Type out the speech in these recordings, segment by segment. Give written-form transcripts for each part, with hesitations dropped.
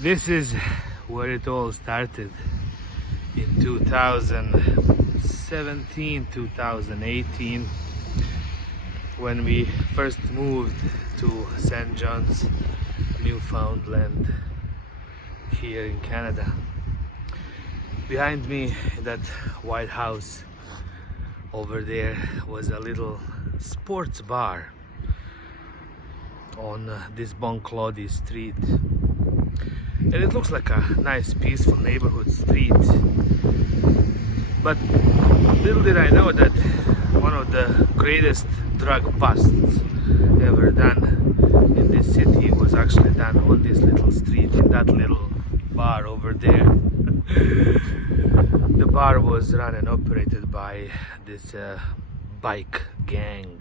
This is where it all started in 2017, 2018, when we first moved to St. John's, Newfoundland, here in Canada. Behind me, in that white house over there, was a little sports bar on this Boncloddy Street. And it looks like a nice, peaceful neighborhood street. But little did I know that one of the greatest drug busts ever done in this city was actually done on this little street, in that little bar over there. The bar was run and operated by this bike gang.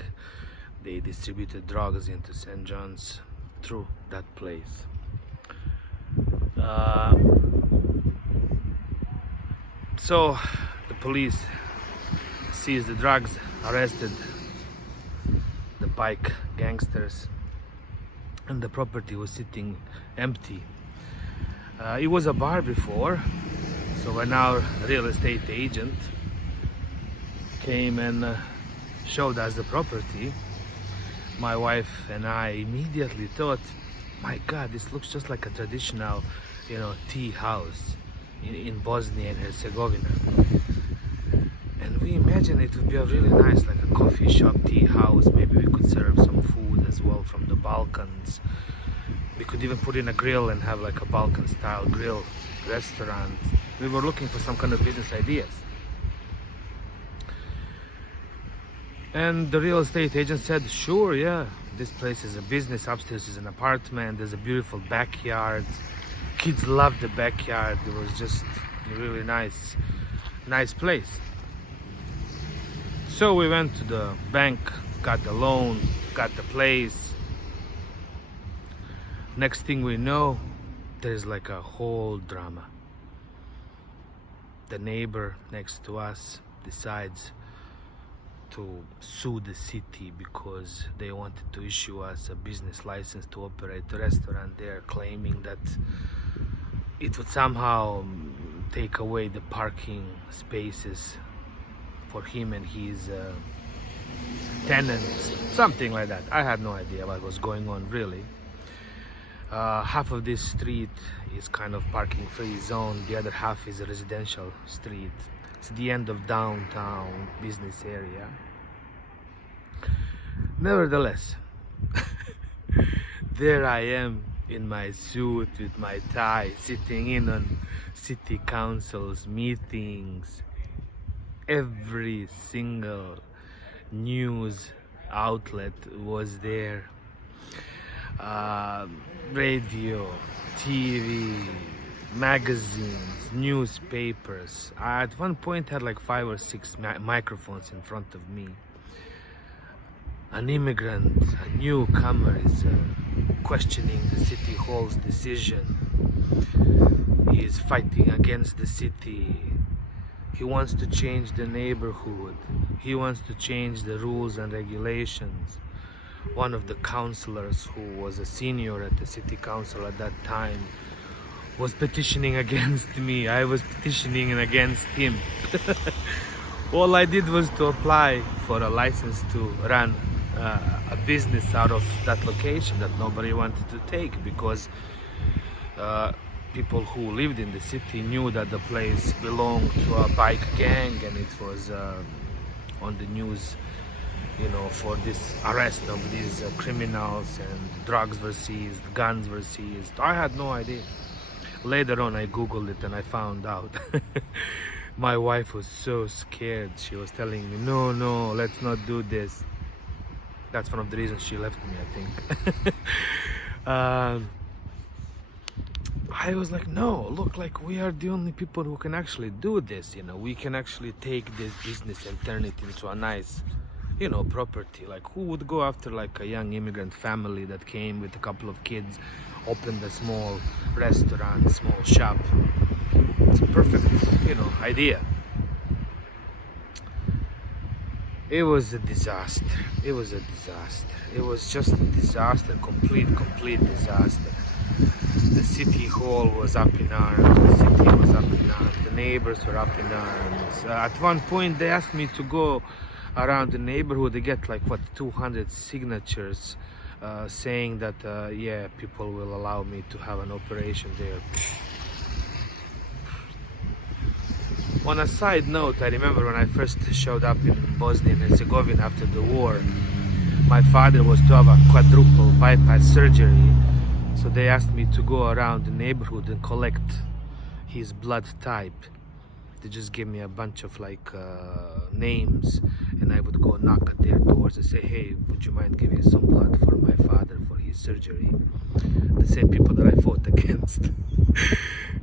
They distributed drugs into St. John's through that place. So the police seized the drugs, arrested the bike gangsters, and the property was sitting empty. It was a bar before, so when our real estate agent came and showed us the property, my wife and I immediately thought, my God, this looks just like a traditional, tea house in Bosnia and Herzegovina. And we imagined it would be a really nice, like a coffee shop, tea house. Maybe we could serve some food as well from the Balkans. We could even put in a grill and have like a Balkan style grill restaurant. We were looking for some kind of business ideas. And the real estate agent said, sure, yeah, this place is a business, upstairs is an apartment, there's a beautiful backyard. Kids loved the backyard. It was just a really nice place. So we went to the bank, got the loan, got the place. Next thing we know, there's like a whole drama. The neighbor next to us decides to sue the city because they wanted to issue us a business license to operate a restaurant there, claiming that it would somehow take away the parking spaces for him and his tenants, something like that. I had no idea what was going on really. Half of this street is kind of parking free zone, the other half is a residential street. It's the end of downtown business area. Nevertheless, there I am in my suit with my tie, sitting in on city council's meetings. Every single news outlet was there. Radio, TV, magazines, newspapers. I at one point had like 5 or 6 microphones in front of me. An immigrant, a newcomer is questioning the city hall's decision. He is fighting against the city. He wants to change the neighborhood. He wants to change the rules and regulations. One of the councillors, who was a senior at the city council at that time, was petitioning against me. I was petitioning against him. All I did was to apply for a license to run a business out of that location that nobody wanted to take, because people who lived in the city knew that the place belonged to a bike gang, and it was on the news, for this arrest of these criminals, and drugs were seized, guns were seized. I had no idea. Later on I googled it and I found out. My wife was so scared. She was telling me, no, let's not do this. That's one of the reasons she left me, I think. I was like, no, look, like we are the only people who can actually do this. We can actually take this business and turn it into a nice, property. Like, who would go after like a young immigrant family that came with a couple of kids, opened a small restaurant, small shop? It's a perfect, idea. It was a disaster. It was just a disaster, complete disaster. The city hall was up in arms, the city was up in arms, the neighbors were up in arms. At one point they asked me to go around the neighborhood. They get like, what, 200 signatures saying that, yeah, people will allow me to have an operation there. On a side note, I remember when I first showed up in Bosnia and Herzegovina after the war, my father was to have a quadruple bypass surgery, so they asked me to go around the neighborhood and collect his blood type. They just gave me a bunch of like names, and I would go knock at their doors and say, hey, would you mind giving some blood for my father for his surgery? The same people that I fought against.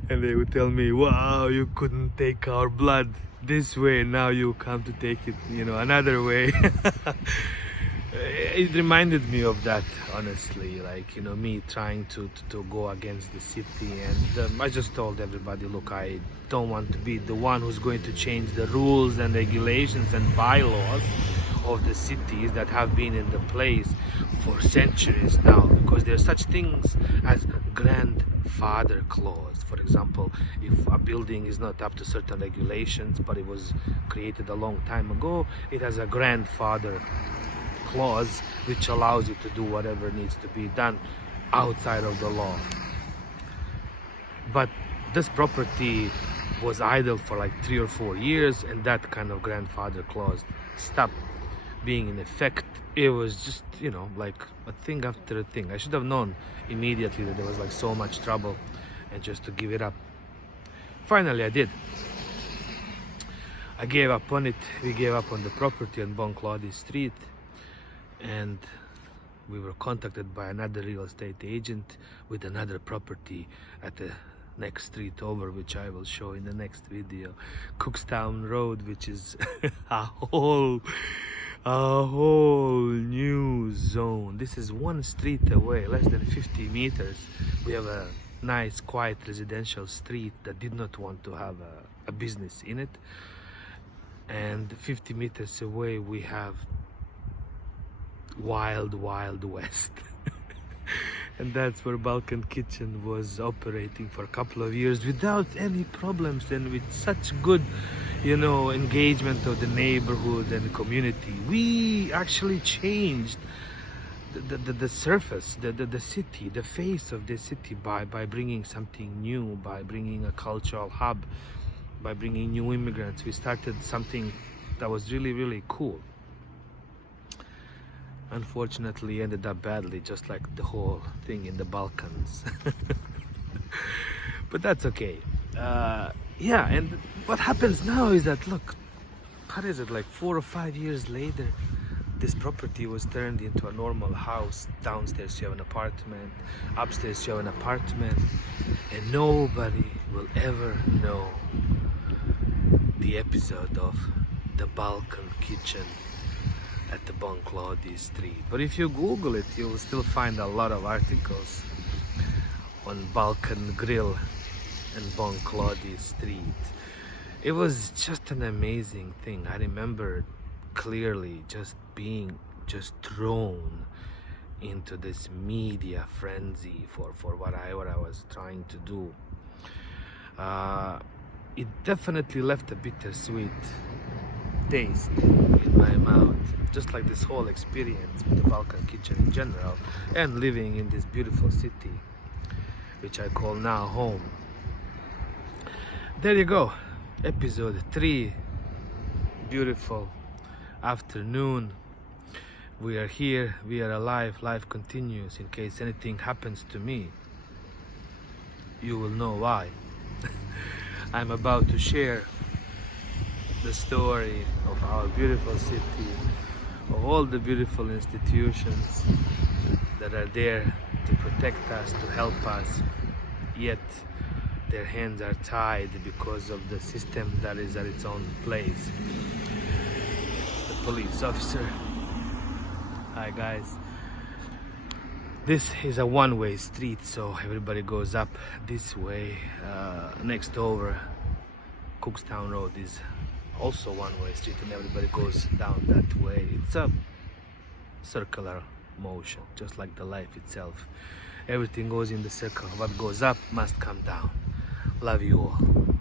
And they would tell me, wow, you couldn't take our blood this way, now you come to take it, you know, another way. It reminded me of that, honestly, like, you know, me trying to go against the city. And I just told everybody, look, I don't want to be the one who's going to change the rules and regulations and bylaws of the cities that have been in the place for centuries now, because there are such things as grandfather clause. For example, if a building is not up to certain regulations but it was created a long time ago, it has a grandfather clause which allows you to do whatever needs to be done outside of the law. But this property was idle for like 3 or 4 years, and that kind of grandfather clause stopped being in effect. It was just, you know, like a thing after a thing. I should have known immediately that there was like so much trouble and just to give it up. Finally I did. I gave up on it. We gave up on the property on Boncloddy Street, and we were contacted by another real estate agent with another property at the next street over, which I will show in the next video. Cookstown Road, which is a whole new zone. This is one street away, less than 50 meters. We have a nice, quiet residential street that did not want to have a business in it. And 50 meters away we have wild west. And that's where Balkan Kitchen was operating for a couple of years without any problems, and with such good, you know, engagement of the neighborhood and the community. We actually changed the surface, the city, the face of the city by bringing something new, by bringing a cultural hub, by bringing new immigrants. We started something that was really cool. Unfortunately ended up badly, just like the whole thing in the Balkans. But that's okay. Yeah, and what happens now is that, look, what is it, like 4 or 5 years later, this property was turned into a normal house. Downstairs you have an apartment, upstairs you have an apartment, and nobody will ever know the episode of the Balkan Kitchen at the Boncloddy Street. But if you Google it, you will still find a lot of articles on Balkan Grill and Boncloddy Street. It was just an amazing thing. I remember clearly just being thrown into this media frenzy for what I was trying to do. It definitely left a bittersweet taste in my mouth, just like this whole experience with the Balkan Kitchen in general, and living in this beautiful city which I call now home. There you go, episode 3, beautiful afternoon. We are here, we are alive, life continues. In case anything happens to me, you will know why. I'm about to share the story of our beautiful city, of all the beautiful institutions that are there to protect us, to help us, yet their hands are tied because of the system that is at its own place. The police officer. Hi guys. This is a one-way street, so everybody goes up this way. Next over, Cookstown Road is also one-way street, and everybody goes down that way. It's a circular motion, just like the life itself. Everything goes in the circle. What goes up must come down. Love you all.